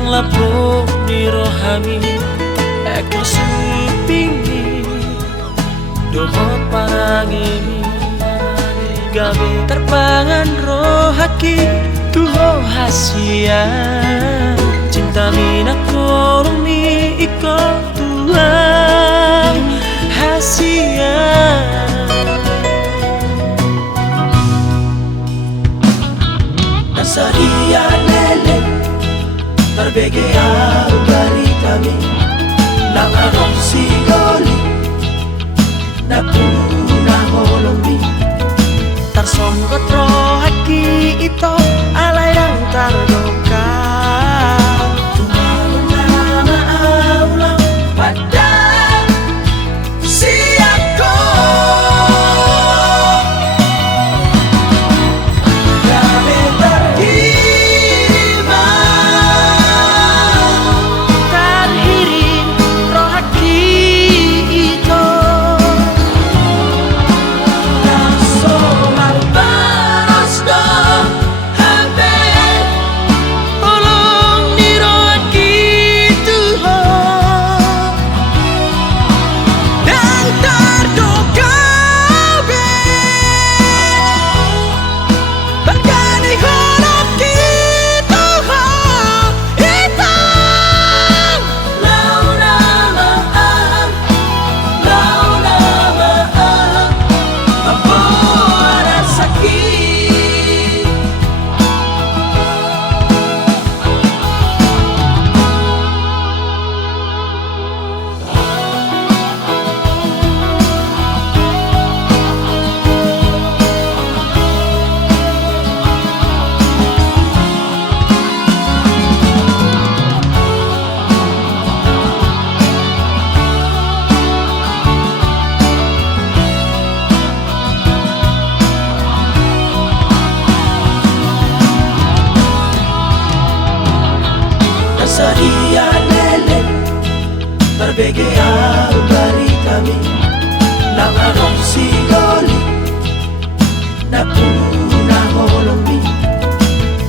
nang lapo ni rohani ekor supingi dohot parangeni gawe terpangan rohaki tuho hasia cinta mina korumi iko tuang hasia Nasaria lele terbege au bari kami nang arong sigoli na puna holomi tarsonggot rohaki ito alay ang tardoka tumalong na maaulang pada siap ko kami terhiring rohaki ito solar panas do habe tolong ni rohaki Tuhan dan terdoka berkani horok kita hitam launa maaf apa ada sakit Nasaria lele terbege au bari kami nang arong sigoli na puna holomi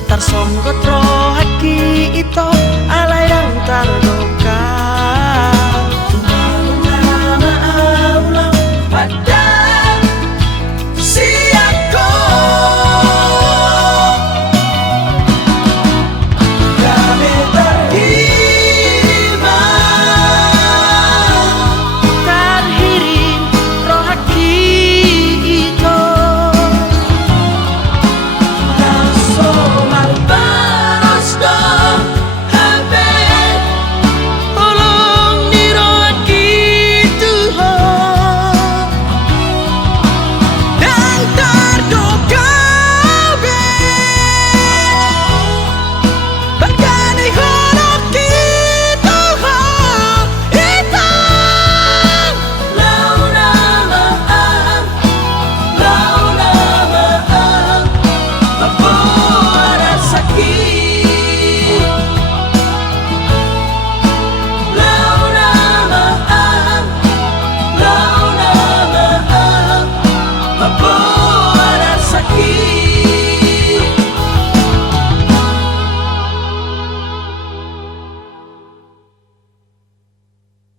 tarsonggot rohaki ito